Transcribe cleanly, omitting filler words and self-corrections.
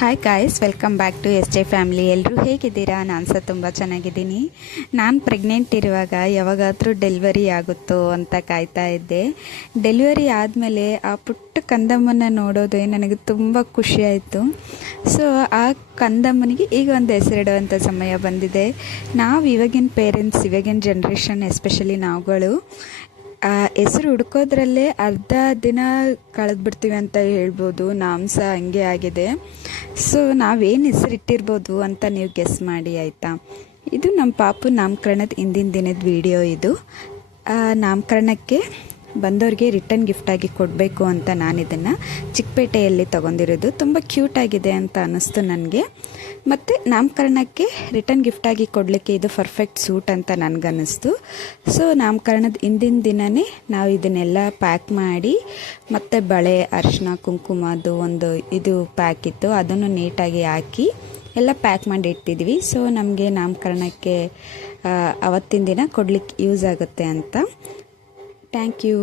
Hi guys, welcome back to S J family. ಎಲ್ಲರೂ ಹೇಗಿದ್ದೀರಾ? ನಾನು ಸಹ ತುಂಬ ಚೆನ್ನಾಗಿದ್ದೀನಿ. ನಾನು ಪ್ರೆಗ್ನೆಂಟ್ ಇರುವಾಗ ಯಾವಾಗಾದರೂ ಡೆಲಿವರಿ ಆಗುತ್ತೋ ಅಂತ ಕಾಯ್ತಾ ಇದ್ದೆ. ಡೆಲಿವರಿ ಆದಮೇಲೆ ಆ ಪುಟ್ಟ ಕಂದಮ್ಮನ ನೋಡೋದೇ ನನಗೆ ತುಂಬ ಖುಷಿಯಾಯಿತು. ಸೊ ಆ ಕಂದಮ್ಮನಿಗೆ ಈಗ ಒಂದು ಹೆಸರಿಡುವಂಥ ಸಮಯ ಬಂದಿದೆ. ನಾವು ಇವಾಗಿನ ಪೇರೆಂಟ್ಸ್, ಇವಾಗಿನ ಜನ್ರೇಷನ್ ಎಸ್ಪೆಷಲಿ ನಾವುಗಳು ಹೆಸರು ಹುಡ್ಕೋದ್ರಲ್ಲೇ ಅರ್ಧ ದಿನ ಕಳೆದ್ಬಿಡ್ತೀವಿ ಅಂತ ಹೇಳ್ಬೋದು. ನಾವು ಸಹ ಹಂಗೆ ಆಗಿದೆ. ಸೊ ನಾವೇನು ಹೆಸರು ಇಟ್ಟಿರ್ಬೋದು ಅಂತ ನೀವು ಗೆಸ್ ಮಾಡಿ ಆಯಿತಾ. ಇದು ನಮ್ಮ ಪಾಪು ನಾಮಕರಣದ ಹಿಂದಿನ ದಿನದ ವಿಡಿಯೋ. ಇದು ನಾಮಕರಣಕ್ಕೆ ಬಂದವ್ರಿಗೆ ರಿಟರ್ನ್ ಗಿಫ್ಟಾಗಿ ಕೊಡಬೇಕು ಅಂತ ನಾನು ಇದನ್ನು ಚಿಕ್ಕಪೇಟೆಯಲ್ಲಿ ತೊಗೊಂಡಿರೋದು. ತುಂಬ ಕ್ಯೂಟಾಗಿದೆ ಅಂತ ಅನ್ನಿಸ್ತು ನನಗೆ. ಮತ್ತು ನಾಮಕರಣಕ್ಕೆ ರಿಟರ್ನ್ ಗಿಫ್ಟಾಗಿ ಕೊಡಲಿಕ್ಕೆ ಇದು ಪರ್ಫೆಕ್ಟ್ ಸೂಟ್ ಅಂತ ನನಗನ್ನಿಸ್ತು. ಸೊ ನಾಮಕರಣದ ಹಿಂದಿನ ದಿನವೇ ನಾವು ಇದನ್ನೆಲ್ಲ ಪ್ಯಾಕ್ ಮಾಡಿ, ಮತ್ತು ಬಳೆ, ಅರಿಶಿನ, ಕುಂಕುಮದ್ದು ಒಂದು ಇದು ಪ್ಯಾಕ್ ಇತ್ತು, ಅದನ್ನು ನೀಟಾಗಿ ಹಾಕಿ ಎಲ್ಲ ಪ್ಯಾಕ್ ಮಾಡಿ ಇಟ್ಟಿದ್ವಿ. ಸೊ ನಮಗೆ ನಾಮಕರಣಕ್ಕೆ ಅವತ್ತಿನ ದಿನ ಕೊಡಲಿಕ್ಕೆ ಯೂಸ್ ಆಗುತ್ತೆ ಅಂತ. Thank you.